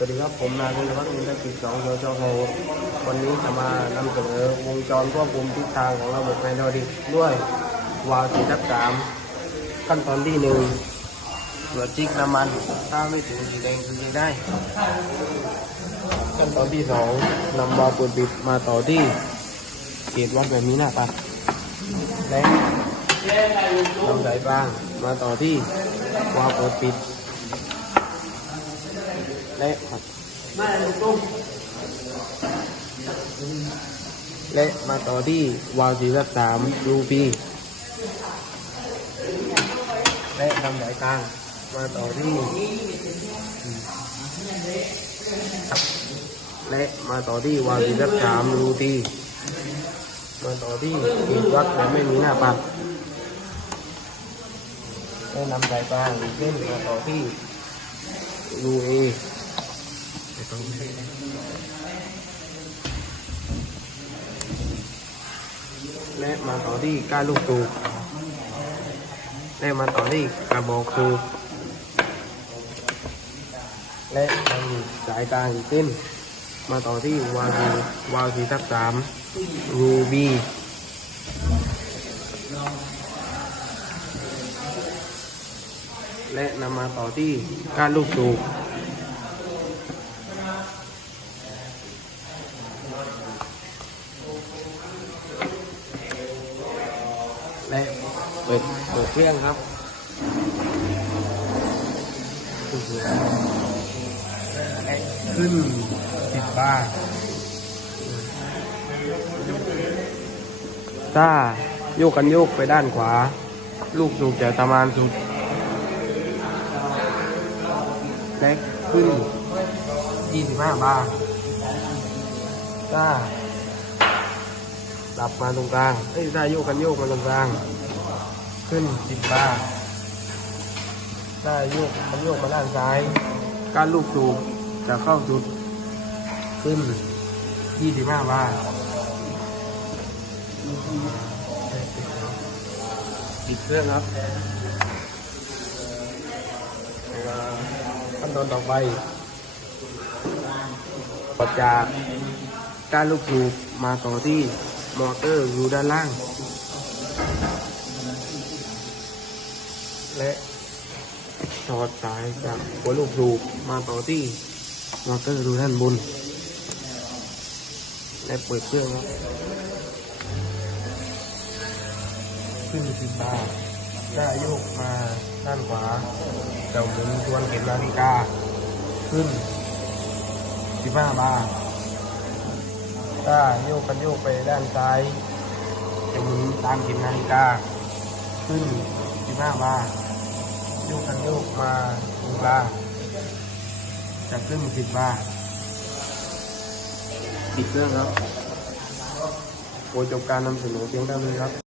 สวัสดีครับ ผมนายพลวัฒน์อินทรกิจสองโยโชโฮวันนี้จะมานำเสนอวงจรควบคุมทิศทางของระบบไฮดรอลิกด้วยวาล์วสี่ทับสามขั้นตอนที่หนึ่งตรวจจิกน้ำมัน ถ้าไม่ถึงสีแดงคือยิงได้ ขั้นตอนที่สองนำวาล์วเปิดปิดมาต่อที่เกจวัดแบบนี้หน้าปัดและนำสายกลางมาต่อที่วาล์วเปิดปิด และและมาต่อที่วาวสีรักสามรูปีและทำสายกลางมาต่อที่และมาต่อที่วาวสีรักสามรูตีมาต่อที่กีดวัดและไม่มีหน้าปัดและนำสายกลางเส้นมาต่อที่รูเอ และมาต่อที่กานลูกตูกและมาต่อที่กระบอกตูกและมันสายกลางอีกเส้น มาต่อที่วาล์ววาล์วสีทับสามรูบีและนำมาต่อที่ก้านลูกตูก และเปิดเปิดเครื่องครับและขึ้นติดบ้าร์ถ้าโยกกันโยกไปด้านขวา ลูกสูบจะประมาณสุดและขึ้น 25 บาร์ถ้า หลับมาตรงกลางเอ้ยได้โยกกันโยกมาตรงกลาง ขึ้นสิบบาร์ได้โยกกันโยกมาด้านซ้าย การลูกสูบจะเข้าจุด ขึ้นยี่สิบห้าบาร์ปิดเครื่องครับขั้นตอนต่อไปก็จากการลูกสูบมาต่อที่ มอเตอร์อยู่ด้านล่าง และถอดสายจากหัวลูกสูมาต่อที่มอเตอร์ดูด้านบน และเปิดเครื่องครับขึ้นสิบาร์ได้โยกมาด้านขวาจะหมุนทวนเข็มนาฬิกา ขึ้นสิบห้าบาร์ ถ้าโยกกันโยกไปด้านซ้ายจะหมุนตามเข็มนาฬิกา ขึ้น15บาร์โยกกันโยกมาตรงกลางจะขึ้น10บาร์ปิดเครื่องครับโปรจบการนำเสนอเพียงเท่านี้ครับ